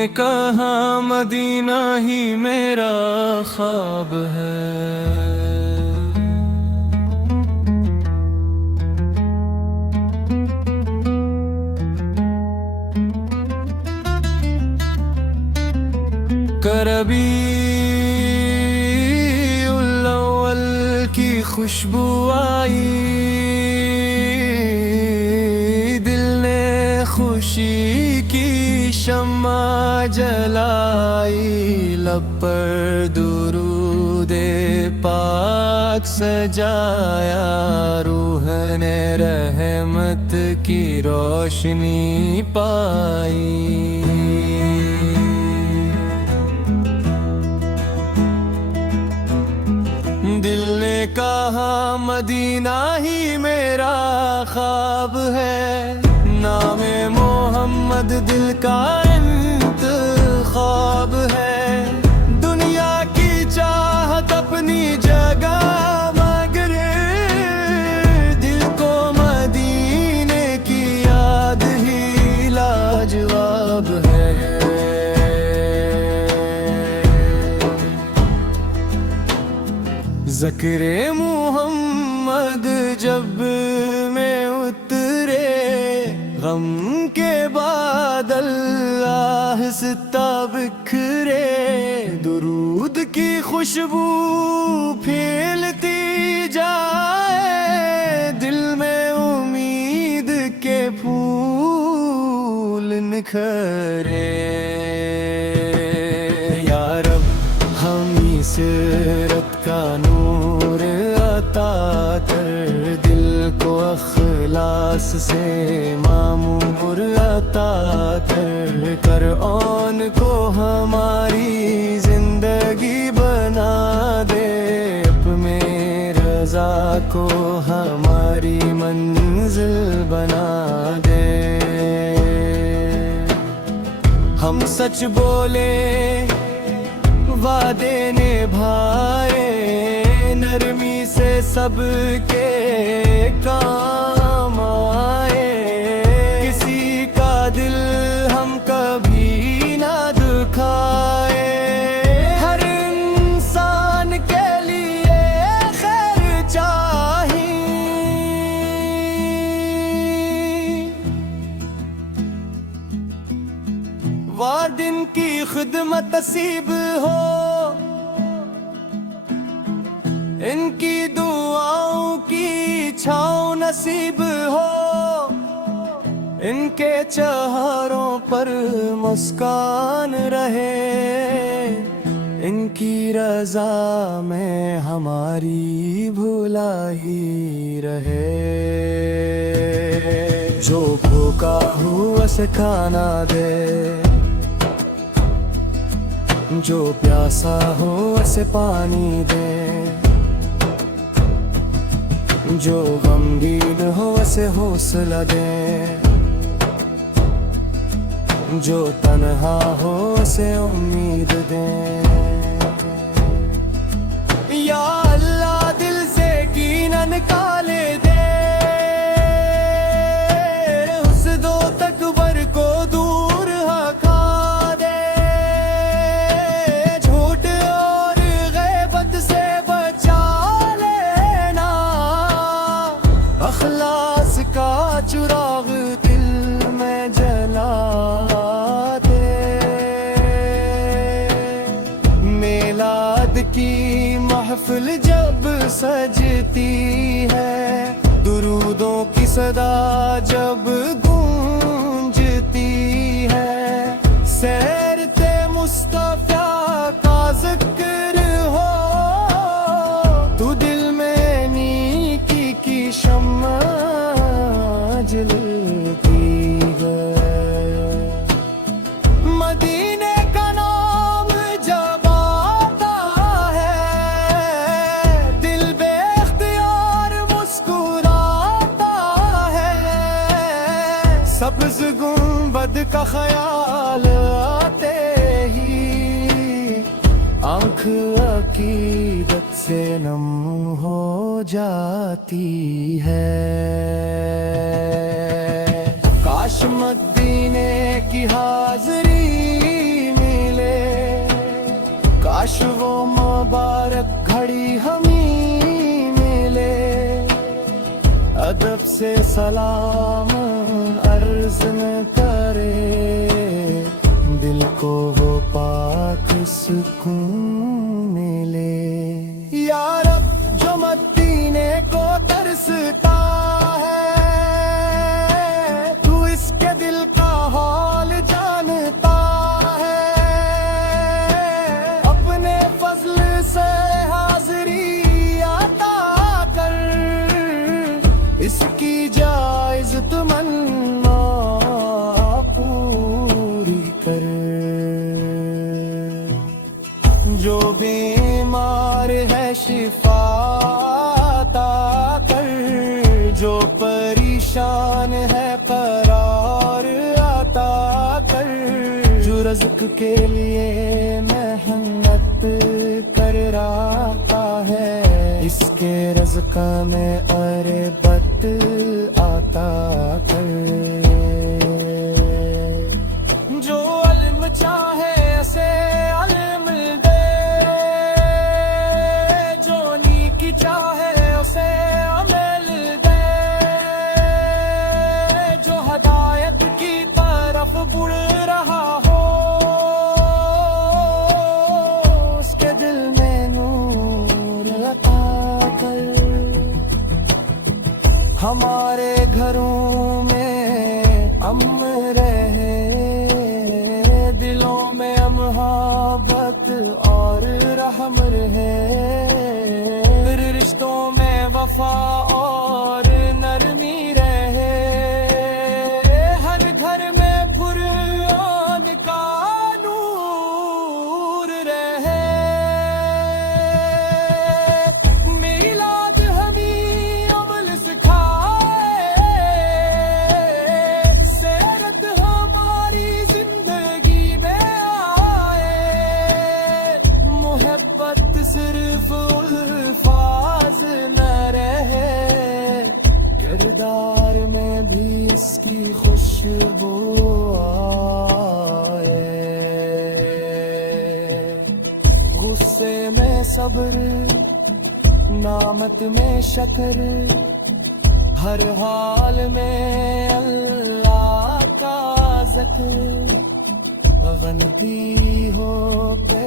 نے کہا مدینہ ہی میرا خواب ہے۔ ربیع الاول کی خوشبو آئی، دل نے خوشی کی شمع جلائی، لب پر درود پاک سجایا، روح نے رحمت کی روشنی پائی۔ دل نے کہا مدینہ ہی میرا خواب ہے، نام محمد دل کا انتخاب ہے، دنیا کی چاہت اپنی جگہ مگر دل کو مدینے کی یاد ہی لاجواب ہے۔ ذکر محمد جب میں اترے، غم کے بادل آہستہ بکھرے، درود کی خوشبو پھیلتی جائے، دل میں امید کے پھول نکھرے۔ یا رب ہمیں سیرت کا نور عطا کر، دل کو اخلاص سے معمور عطا کر، اون کو ہماری زندگی بنا دے، اپنے رضا کو ہماری منزل بنا دے۔ ہم سچ بولے وعدے نبھائے، نرمی سے سب کے کام آئے، کسی کا دل ہم کبھی نہ دکھائے، ہر انسان کے لیے خیر چاہیے، وعدن کی خدمت نصیب ہو، ان کی دعاؤں کی چھاؤں نصیب ہو، ان کے چہروں پر مسکان رہے، ان کی رضا میں ہماری بھلائی رہے۔ جو بھوکا ہوا اسے کھانا دے، جو پیاسا ہو اسے پانی دے، جو غمگین ہو اسے حوصلہ دے، جو تنہا ہو اسے امید دے۔ یا اللہ دل سے کینہ نکالے دے، حسد و تکبر کو دور ہٹا دے، جھوٹ اور غیبت سے بچا لینا، اخلاص کا چراغ دل میں جلا دے۔ میلاد کی محفل جب سجتی ہے، درودوں کی صدا جب گونجتی ہے، سیرتے مصطفیٰ کا ذکر ہو، تو دل میں نیکی کی شمع جلتی ہے۔ مدینے کا نام جب آتا ہے، دل بے اختیار مسکراتا ہے، سبز گنبد کا خیال آتے ہی آنکھ عقیدت سے نم ہو جاتی ہے۔ کاش مدینے کی حاضری کاش وہ مبارک گھڑی ہمیں ملے، ادب سے سلام عرض نہ کرے، دل کو وہ پاک سکون ملے۔ یا رب جو مدینے کو ترستا ہے، تو اس کے دل کا حال جانتا ہے، اپنے فضل سے حاضری عطا کر، اس کی جائز تمنا پوری کر۔ جو بیمار ہے شفا عطا کر، جو پریشان ہے قرار عطا کر، جو رزق کے لیے محنت کر رہا ہے، اس کے رزق میں اربت عطا کر۔ جو علم چاہے اسے علم دے، جو نیکی چاہے اسے عمل دے، جو ہدایت کی طرف بڑھ رہا ہو، اس کے دل میں نور عطا کر۔ ہمارے گھروں میں امن رہے، دلوں میں محبت اور رحم رہے، رشتوں میں وفا اور نرمی رہے، ہر گھر میں فرعون کا نور رہے۔ میلاد ہمیں عمل سکھائے، سیرت ہماری زندگی میں آئے، محبت صرف الفاظ نہ رہے، کردار میں بھی اس کی خوشبو آئے۔ غصے میں صبر، نعمت میں شکر، ہر حال میں اللہ کا ذکر، غلطی ہو پہ